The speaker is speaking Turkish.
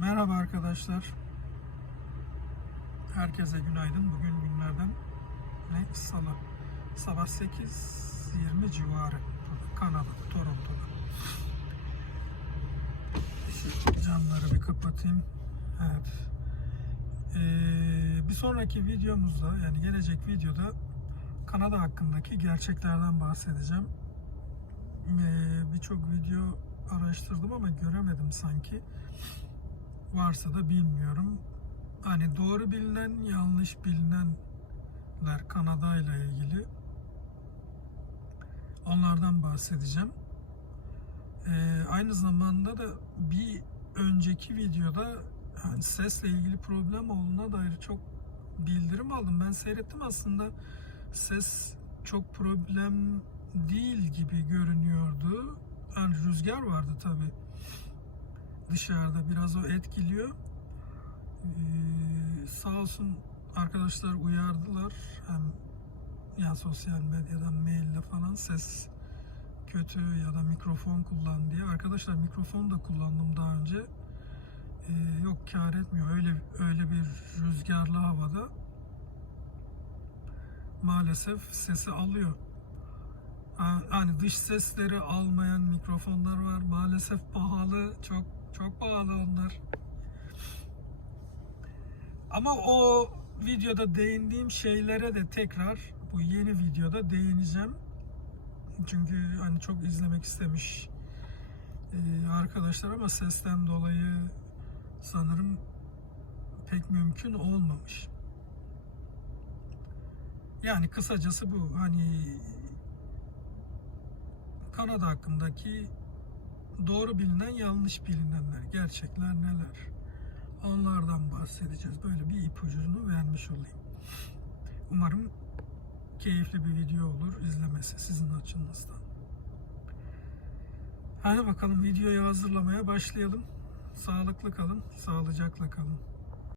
Merhaba arkadaşlar. Herkese günaydın. Bugün günlerden ne? Salı. Sabah 8.20 civarı. Kanada'da, Toronto'da. Camları bir kapatayım. Evet. Ee, bir sonraki videomuzda yani gelecek videoda Kanada hakkındaki gerçeklerden bahsedeceğim. Ee, Birçok video araştırdım ama göremedim sanki. Varsa da bilmiyorum. Hani doğru bilinen, yanlış bilinenler Kanada ile ilgili. Onlardan bahsedeceğim. Ee, aynı zamanda da bir önceki videoda hani sesle ilgili problem olduğuna dair çok bildirim aldım. Ben seyrettim aslında ses çok problem değil gibi görünüyordu. Yani rüzgar vardı tabi dışarıda biraz o etkiliyor. Ee, sağ olsun arkadaşlar uyardılar. Hem ya sosyal medyadan maille falan ses kötü ya da mikrofon kullan diye. Arkadaşlar mikrofon da kullandım daha önce. Ee, yok kar etmiyor. Öyle öyle bir rüzgarlı havada maalesef sesi alıyor. Ha- Hani dış sesleri almayan mikrofonlar var. Maalesef pahalı. Çok çok pahalı onlar. Ama o videoda değindiğim şeylere de tekrar bu yeni videoda değineceğim. Çünkü hani çok izlemek istemiş e, arkadaşlar ama sesten dolayı sanırım pek mümkün olmamış. Yani kısacası bu. Hani Kanada hakkındaki doğru bilinen, yanlış bilinenler, gerçekler neler? Onlardan bahsedeceğiz. Böyle bir ipucunu vermiş olayım. Umarım keyifli bir video olur izlemesi sizin açınızdan. Hadi bakalım videoyu hazırlamaya başlayalım. Sağlıklı kalın, sağlıcakla kalın.